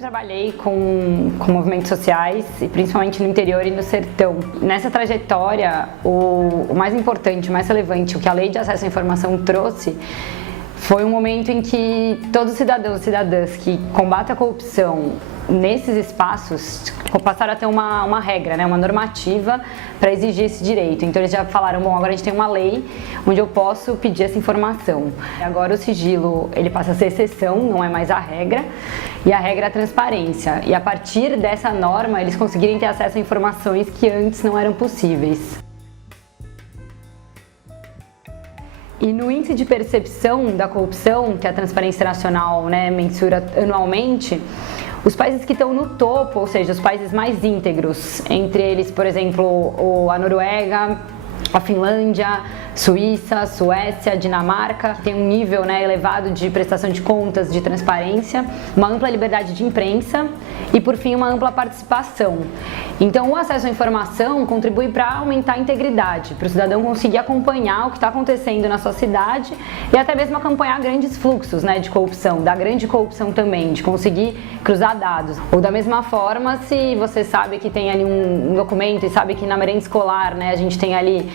sempre trabalhei com movimentos sociais, e principalmente no interior e no sertão. Nessa trajetória, o mais importante, o mais relevante, o que a Lei de Acesso à Informação trouxe, foi um momento em que todos os cidadãos e cidadãs que combatem a corrupção nesses espaços passaram a ter uma regra, né, uma normativa para exigir esse direito. Então eles já falaram, bom, agora a gente tem uma lei onde eu posso pedir essa informação. Agora o sigilo, ele passa a ser exceção, não é mais a regra, e a regra é a transparência. E a partir dessa norma, eles conseguirem ter acesso a informações que antes não eram possíveis. E no índice de percepção da corrupção, que a Transparência Nacional, né, mensura anualmente, os países que estão no topo, ou seja, os países mais íntegros, entre eles, por exemplo, a Noruega, a Finlândia, Suíça, Suécia, Dinamarca, tem um nível, né, elevado de prestação de contas, de transparência, uma ampla liberdade de imprensa e, por fim, uma ampla participação. Então, o acesso à informação contribui para aumentar a integridade, para o cidadão conseguir acompanhar o que está acontecendo na sua cidade e até mesmo acompanhar grandes fluxos, né, de corrupção, da grande corrupção também, de conseguir cruzar dados. Ou da mesma forma, se você sabe que tem ali um documento e sabe que na merenda escolar, né, a gente tem ali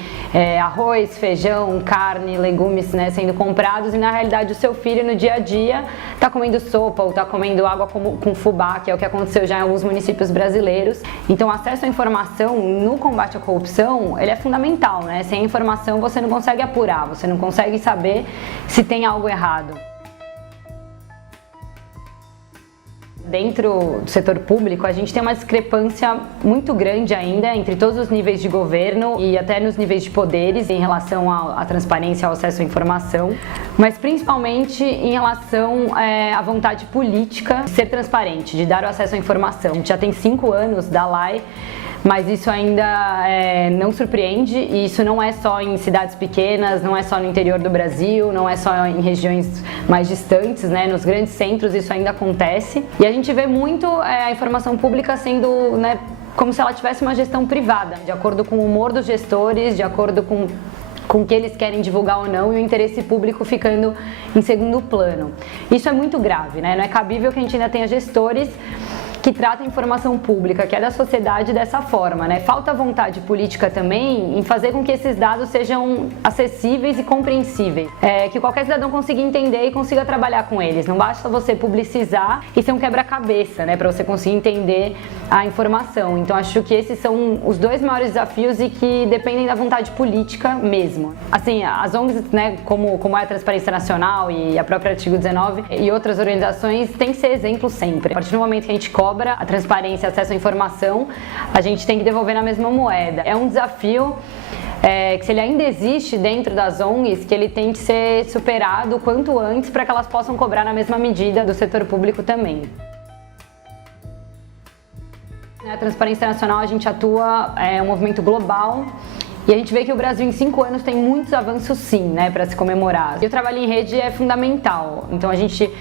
arroz, feijão, carne, legumes, né, sendo comprados e na realidade o seu filho no dia a dia está comendo sopa ou está comendo água com fubá, que é o que aconteceu já em alguns municípios brasileiros. Então o acesso à informação no combate à corrupção, ele é fundamental, né? Sem informação você não consegue apurar, você não consegue saber se tem algo errado. Dentro do setor público, a gente tem uma discrepância muito grande ainda entre todos os níveis de governo e até nos níveis de poderes em relação à transparência, ao acesso à informação, mas principalmente em relação à vontade política de ser transparente, de dar o acesso à informação. A gente já tem 5 anos da lei, mas isso ainda não surpreende, e isso não é só em cidades pequenas, não é só no interior do Brasil, não é só em regiões mais distantes, né? Nos grandes centros isso ainda acontece. E a gente vê muito a informação pública sendo, né, como se ela tivesse uma gestão privada, de acordo com o humor dos gestores, de acordo com o que eles querem divulgar ou não, e o interesse público ficando em segundo plano. Isso é muito grave, né? Não é cabível que a gente ainda tenha gestores que trata a informação pública, que é da sociedade, dessa forma, né? Falta vontade política também em fazer com que esses dados sejam acessíveis e compreensíveis, que qualquer cidadão consiga entender e consiga trabalhar com eles. Não basta você publicizar e ser um quebra-cabeça, né, para você conseguir entender a informação. Então acho que esses são os 2 maiores desafios e que dependem da vontade política mesmo. Assim, as ONGs, né, como é a Transparência Nacional e a própria Artigo 19 e outras organizações, tem que ser exemplo sempre. A partir do momento que a gente cobra a transparência e acesso à informação, a gente tem que devolver na mesma moeda. É um desafio que, se ele ainda existe dentro das ONGs, que ele tem que ser superado o quanto antes para que elas possam cobrar na mesma medida do setor público também. A Transparência Nacional, a gente atua, é um movimento global, e a gente vê que o Brasil em 5 anos tem muitos avanços sim, né, para se comemorar. E o trabalho em rede é fundamental, então a gente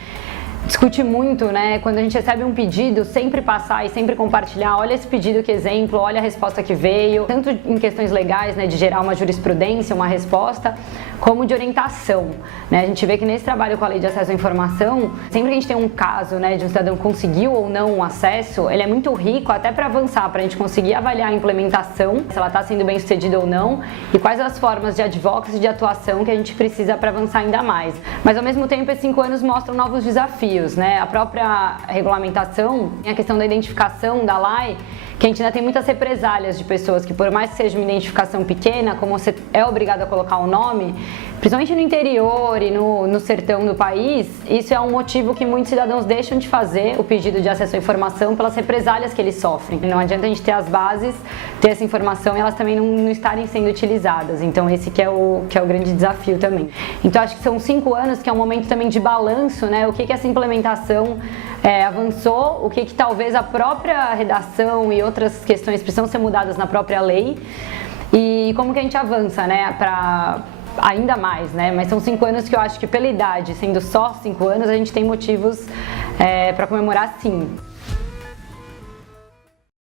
discute muito, né, quando a gente recebe um pedido, sempre passar e sempre compartilhar, olha esse pedido, que exemplo, olha a resposta que veio, tanto em questões legais, né, de gerar uma jurisprudência, uma resposta, como de orientação, né? A gente vê que nesse trabalho com a Lei de Acesso à Informação, sempre que a gente tem um caso, né, de um cidadão conseguiu ou não o acesso, ele é muito rico até para avançar, para a gente conseguir avaliar a implementação, se ela está sendo bem sucedida ou não, e quais as formas de advocacy e de atuação que a gente precisa para avançar ainda mais. Mas ao mesmo tempo, esses 5 anos mostram novos desafios, né? A própria regulamentação, a questão da identificação da lei, que a gente ainda tem muitas represálias de pessoas que, por mais que seja uma identificação pequena, como você é obrigado a colocar o nome, principalmente no interior e no sertão do país, isso é um motivo que muitos cidadãos deixam de fazer o pedido de acesso à informação pelas represálias que eles sofrem. Não adianta a gente ter as bases, ter essa informação e elas também não estarem sendo utilizadas. Então esse que é o grande desafio também. Então acho que são 5 anos que é um momento também de balanço, né? O que essa implementação avançou, o que talvez a própria redação e outras questões precisam ser mudadas na própria lei, e como que a gente avança, né, para ainda mais, né? Mas são 5 anos que eu acho que, pela idade, sendo só 5 anos, a gente tem motivos para comemorar sim.